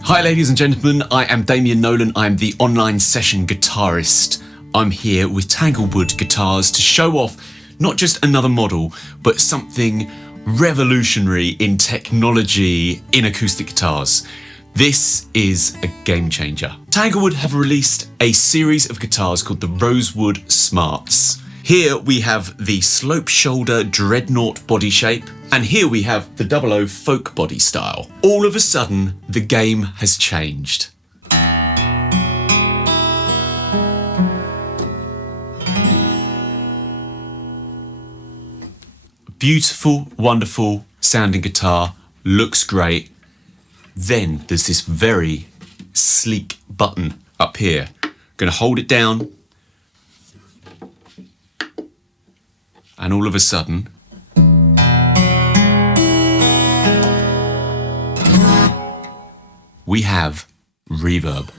Hi ladies and gentlemen, I am Damien Nolan, I'm the online session guitarist. I'm here with Tanglewood guitars to show off not just another model, but something revolutionary in technology in acoustic guitars. This is a game changer. Tanglewood have released a series of guitars called the Rosewood Smarts. Here we have the slope shoulder Dreadnought body shape, and here we have the 00 folk body style. All of a sudden, the game has changed. Beautiful, wonderful sounding guitar, looks great. Then there's this very sleek button up here. Gonna hold it down, and all of a sudden, we have reverb.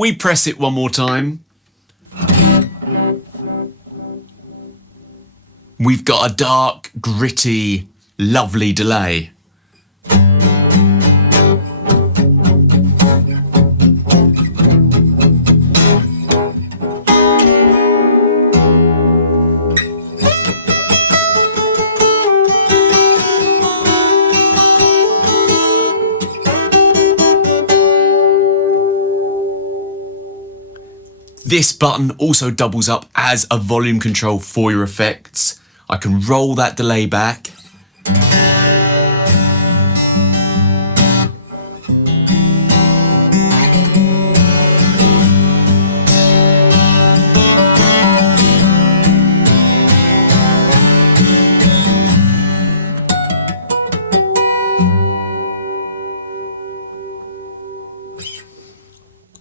We press it one more time. We've got a dark, gritty, lovely delay. This button also doubles up as a volume control for your effects. I can roll that delay back.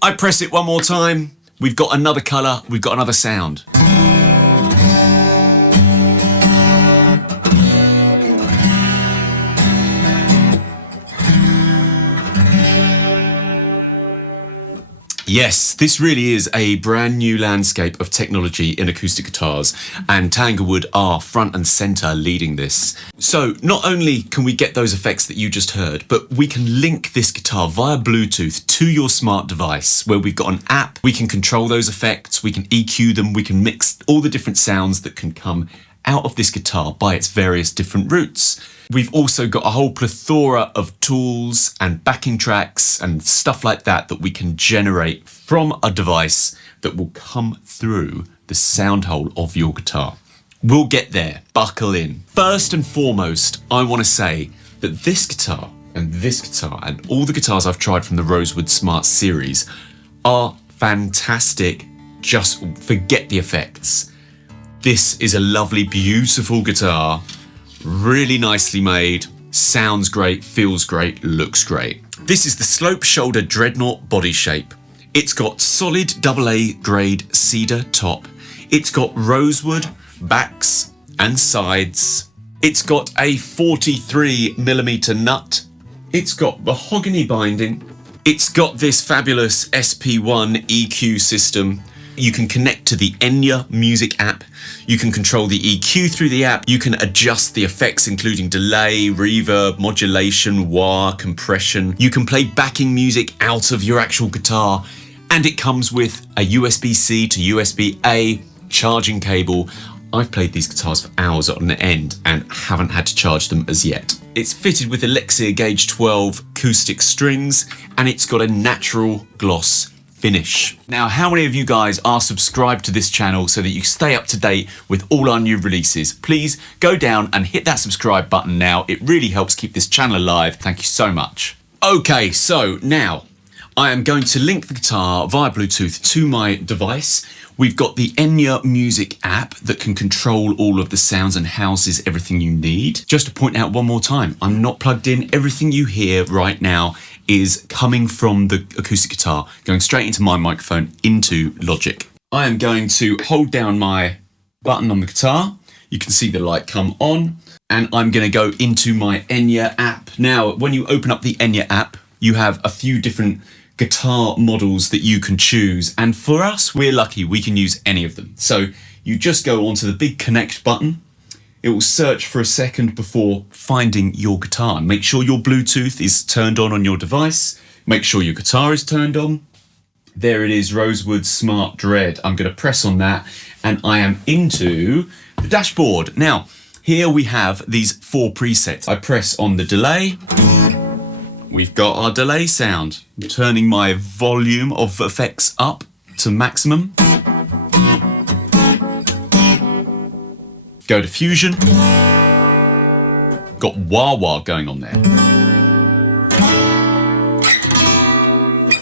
I press it one more time. We've got another colour, we've got another sound. Yes, this really is a brand new landscape of technology in acoustic guitars, and Tanglewood are front and centre leading this. So not only can we get those effects that you just heard, but we can link this guitar via Bluetooth to your smart device, where we've got an app, we can control those effects, we can EQ them, we can mix all the different sounds that can come out of this guitar by its various different routes. We've also got a whole plethora of tools and backing tracks and stuff like that that we can generate from a device that will come through the sound hole of your guitar. We'll get there, buckle in. First and foremost, I want to say that this guitar and all the guitars I've tried from the Rosewood Smart series are fantastic. Just forget the effects. This is a lovely, beautiful guitar, really nicely made, sounds great, feels great, looks great. This is the slope shoulder Dreadnought body shape. It's got solid AA grade cedar top. It's got rosewood backs and sides. It's got a 43mm nut. It's got mahogany binding. It's got this fabulous SP1 EQ system. You can connect to the Enya Music app. You can control the EQ through the app. You can adjust the effects, including delay, reverb, modulation, wah, compression. You can play backing music out of your actual guitar. And it comes with a USB-C to USB-A charging cable. I've played these guitars for hours on end and haven't had to charge them as yet. It's fitted with Elixir Gauge 12 acoustic strings, and it's got a natural gloss finish. Now, how many of you guys are subscribed to this channel so that you stay up to date with all our new releases? Please go down and hit that subscribe button now. It really helps keep this channel alive. Thank you so much. Okay, so now I am going to link the guitar via Bluetooth to my device. We've got the Enya Music app that can control all of the sounds and houses everything you need. Just to point out one more time, I'm not plugged in. Everything you hear right now is coming from the acoustic guitar, going straight into my microphone into Logic. I am going to hold down my button on the guitar. You can see the light come on, and I'm going to go into my Enya app. Now, when you open up the Enya app, you have a few different guitar models that you can choose, and for us, we're lucky we can use any of them. So you just go onto the big connect button. It will search for a second before finding your guitar. Make sure your Bluetooth is turned on your device. Make sure your guitar is turned on. There it is, Rosewood Smart Dread. I'm going to press on that, and I am into the dashboard. Now, here we have these 4 presets. I press on the delay. We've got our delay sound. I'm turning my volume of effects up to maximum. Go to Fusion. Got wah-wah going on there.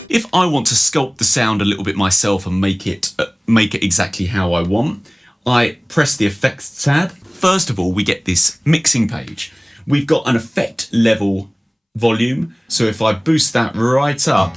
If I want to sculpt the sound a little bit myself and make it exactly how I want, I press the Effects tab. First of all, we get this mixing page. We've got an effect level volume, so if I boost that right up,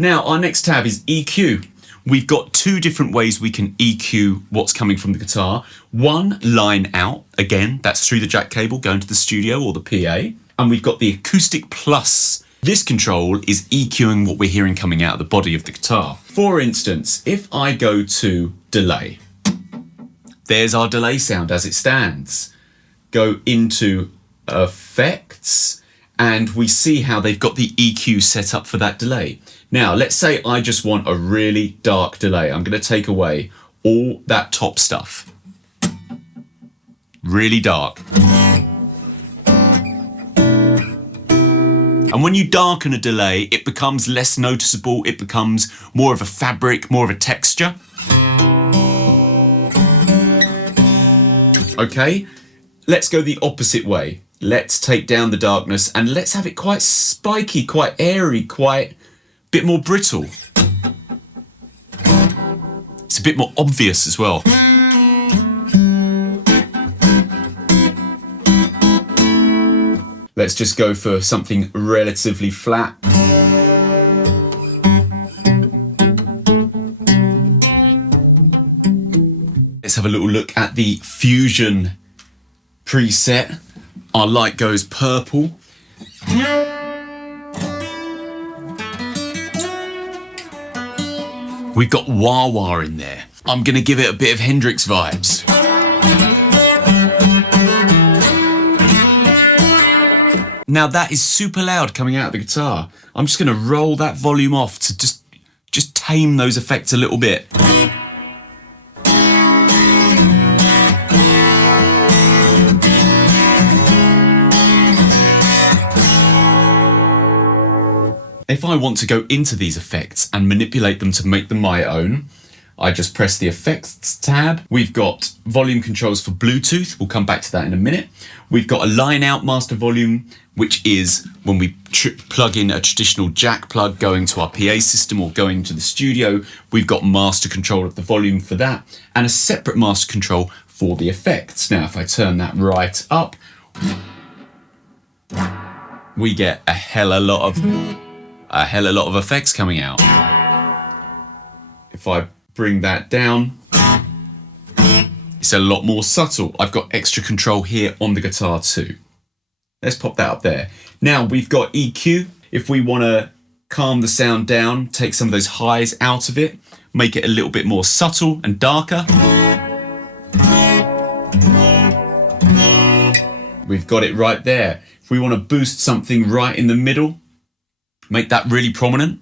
now our next tab is EQ. We've got 2 different ways we can EQ what's coming from the guitar. One, line out, again, that's through the jack cable going to the studio or the PA, and we've got the Acoustic Plus. This control is EQing what we're hearing coming out of the body of the guitar. For instance, if I go to delay, there's our delay sound as it stands. Go into effects, and we see how they've got the EQ set up for that delay. Now, let's say I just want a really dark delay. I'm going to take away all that top stuff. Really dark. And when you darken a delay, it becomes less noticeable. It becomes more of a fabric, more of a texture. Okay, let's go the opposite way. Let's take down the darkness and let's have it quite spiky, quite airy, quite a bit more brittle. It's a bit more obvious as well. Let's just go for something relatively flat. Let's have a little look at the Fusion preset. Our light goes purple. We've got wah-wah in there. I'm gonna give it a bit of Hendrix vibes. Now that is super loud coming out of the guitar. I'm just gonna roll that volume off to just tame those effects a little bit. If I want to go into these effects and manipulate them to make them my own, I just press the Effects tab. We've got volume controls for Bluetooth. We'll come back to that in a minute. We've got a line out master volume, which is when we plug in a traditional jack plug going to our PA system or going to the studio. We've got master control of the volume for that and a separate master control for the effects. Now, if I turn that right up, we get a hell of a lot of effects coming out. If I bring that down, it's a lot more subtle. I've got extra control here on the guitar too. Let's pop that up there. Now we've got EQ. If we want to calm the sound down, take some of those highs out of it, make it a little bit more subtle and darker. We've got it right there. If we want to boost something right in the middle, make that really prominent.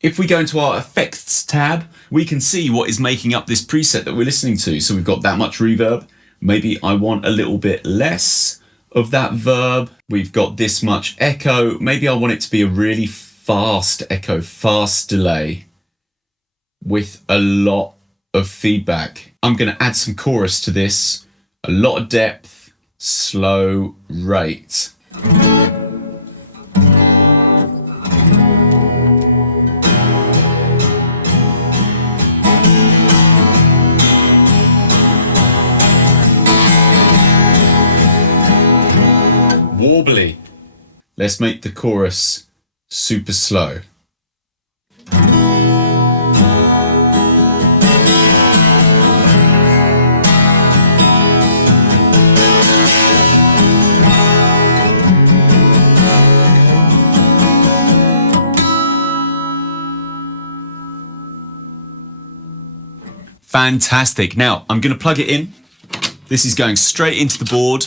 If we go into our Effects tab, we can see what is making up this preset that we're listening to. So we've got that much reverb. Maybe I want a little bit less of that verb. We've got this much echo. Maybe I want it to be a really fast echo, fast delay with a lot of feedback. I'm going to add some chorus to this. A lot of depth, slow rate. Warbly. Let's make the chorus super slow. Fantastic. Now I'm going to plug it in. This is going straight into the board.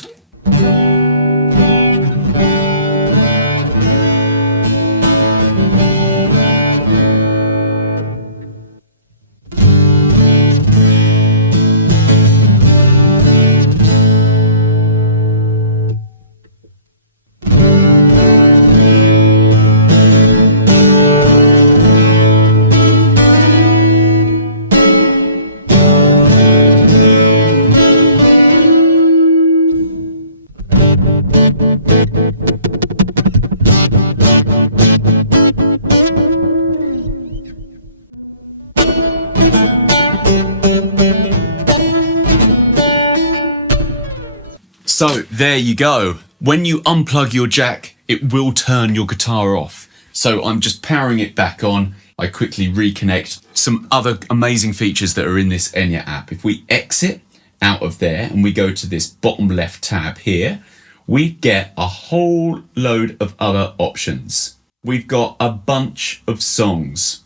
So there you go. When you unplug your jack, it will turn your guitar off. So I'm just powering it back on. I quickly reconnect. Some other amazing features that are in this Enya app. If we exit out of there and we go to this bottom left tab here, we get a whole load of other options. We've got a bunch of songs.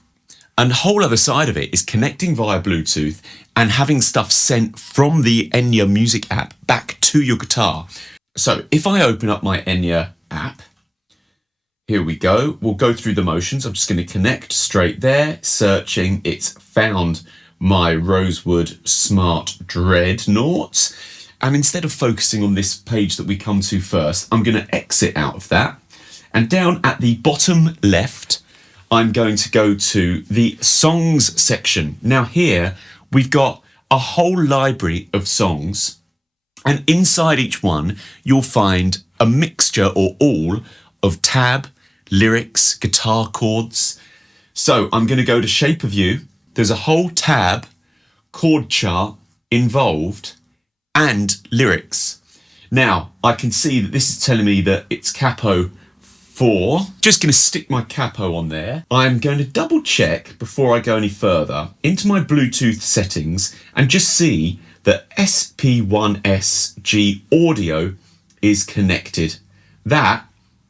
And the whole other side of it is connecting via Bluetooth and having stuff sent from the Enya music app back to your guitar. So if I open up my Enya app, here we go. We'll go through the motions. I'm just going to connect straight there, searching. It's found my Rosewood Smart Dreadnought. And instead of focusing on this page that we come to first, I'm going to exit out of that. And down at the bottom left, I'm going to go to the songs section. Now here, we've got a whole library of songs, and inside each one, you'll find a mixture or all of tab, lyrics, guitar chords. So I'm going to go to shape of you. There's a whole tab, chord chart involved, and lyrics. Now, I can see that this is telling me that it's capo 4. Just going to stick my capo on there. I'm going to double check before I go any further into my Bluetooth settings and just see that SP1 EQ audio is connected. That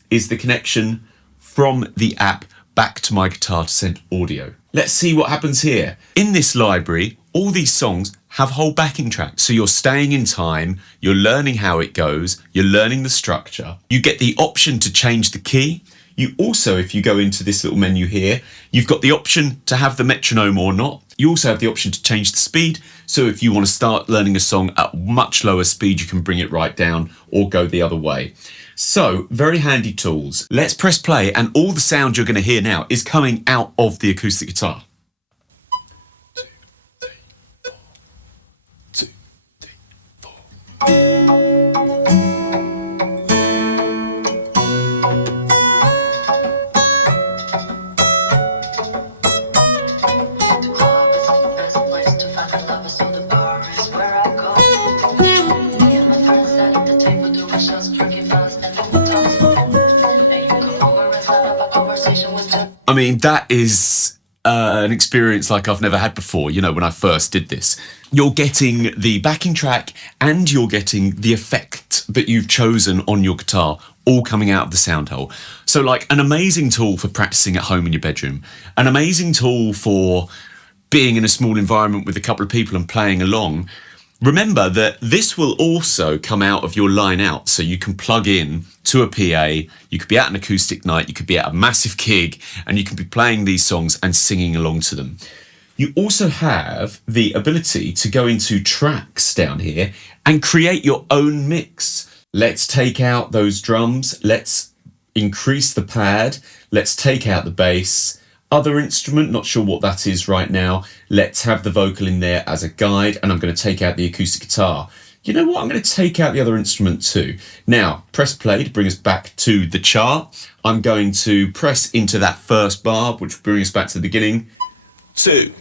is the connection from the app back to my guitar to send audio. Let's see what happens here. In this library, all these songs have whole backing tracks. So you're staying in time, you're learning how it goes, you're learning the structure. You get the option to change the key. You also, if you go into this little menu here, you've got the option to have the metronome or not. You also have the option to change the speed. So if you want to start learning a song at much lower speed, you can bring it right down or go the other way. So very handy tools. Let's press play, and all the sound you're going to hear now is coming out of the acoustic guitar. I mean, that is an experience like I've never had before, you know, when I first did this. You're getting the backing track and you're getting the effect that you've chosen on your guitar all coming out of the sound hole. So like an amazing tool for practicing at home in your bedroom, an amazing tool for being in a small environment with a couple of people and playing along. Remember that this will also come out of your line out, so you can plug in to a PA, you could be at an acoustic night, you could be at a massive gig, and you can be playing these songs and singing along to them. You also have the ability to go into tracks down here and create your own mix. Let's take out those drums, let's increase the pad, let's take out the bass, Other instrument, not sure what that is right now. Let's have the vocal in there as a guide, and I'm going to take out the acoustic guitar. You know what? I'm going to take out the other instrument too. Now, press play to bring us back to the chart. I'm going to press into that first bar, which will bring us back to the beginning. 2.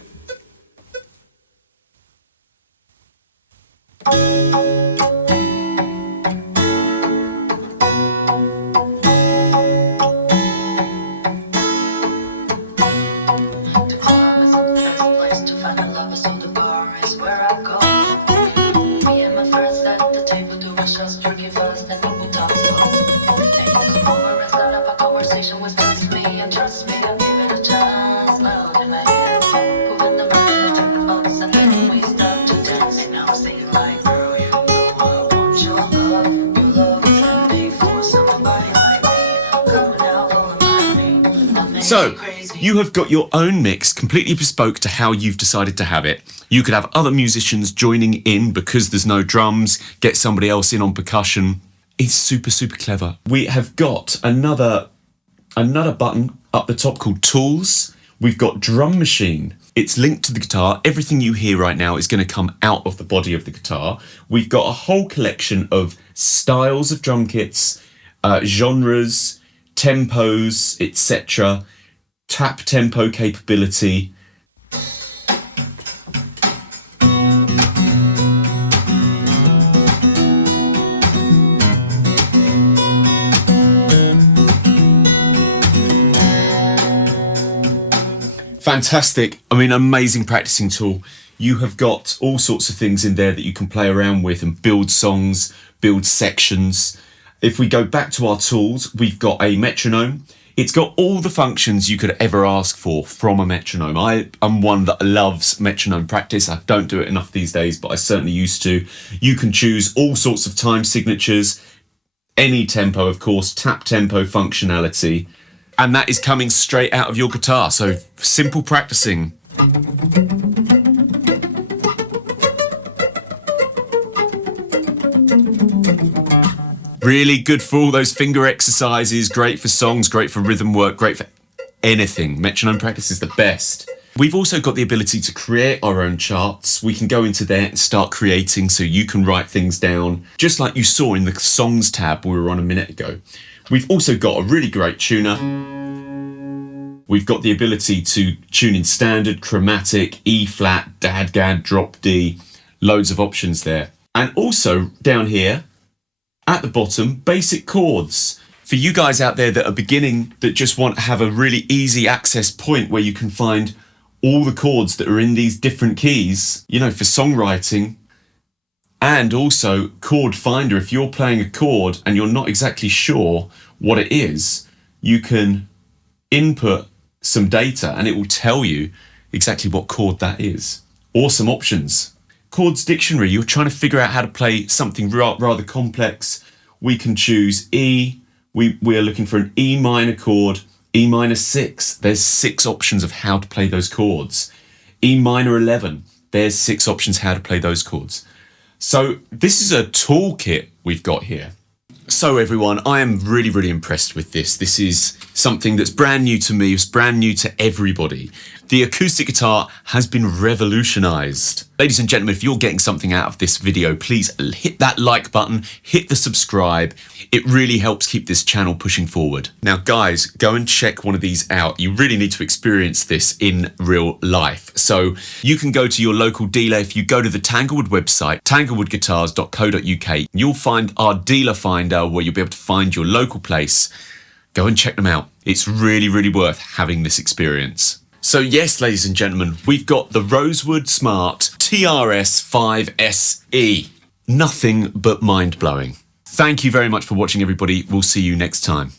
So, you have got your own mix, completely bespoke to how you've decided to have it. You could have other musicians joining in because there's no drums, get somebody else in on percussion. It's super, super clever. We have got another button up the top called Tools. We've got Drum Machine. It's linked to the guitar. Everything you hear right now is going to come out of the body of the guitar. We've got a whole collection of styles of drum kits, genres, tempos, etc. Tap tempo capability. Fantastic. I mean, amazing practicing tool. You have got all sorts of things in there that you can play around with and build songs, build sections. If we go back to our tools, we've got a metronome. It's got all the functions you could ever ask for from a metronome. I am one that loves metronome practice. I don't do it enough these days, but I certainly used to. You can choose all sorts of time signatures, any tempo, of course, tap tempo functionality, and that is coming straight out of your guitar. So simple practicing. Really good for all those finger exercises, great for songs, great for rhythm work, great for anything. Metronome practice is the best. We've also got the ability to create our own charts. We can go into there and start creating so you can write things down, just like you saw in the songs tab we were on a minute ago. We've also got a really great tuner. We've got the ability to tune in standard, chromatic, E flat, dadgad, drop D, loads of options there. And also down here, at the bottom, basic chords. For you guys out there that are beginning, that just want to have a really easy access point where you can find all the chords that are in these different keys, you know, for songwriting. And also chord finder. If you're playing a chord and you're not exactly sure what it is, you can input some data and it will tell you exactly what chord that is. Awesome options. Chords dictionary, you're trying to figure out how to play something rather complex. We can choose E. We are looking for an E minor chord, E minor 6. There's 6 options of how to play those chords. E minor 11. There's 6 options how to play those chords. So this is a toolkit we've got here. So everyone, I am really, really impressed with this. This is something that's brand new to me. It's brand new to everybody. The acoustic guitar has been revolutionized. Ladies and gentlemen, if you're getting something out of this video, please hit that like button, hit the subscribe. It really helps keep this channel pushing forward. Now guys, go and check one of these out. You really need to experience this in real life. So you can go to your local dealer. If you go to the Tanglewood website, tanglewoodguitars.co.uk, you'll find our dealer finder where you'll be able to find your local place. Go and check them out. It's really, really worth having this experience. So yes, ladies and gentlemen, we've got the Rosewood Smart TRS5SE. Nothing but mind-blowing. Thank you very much for watching, everybody. We'll see you next time.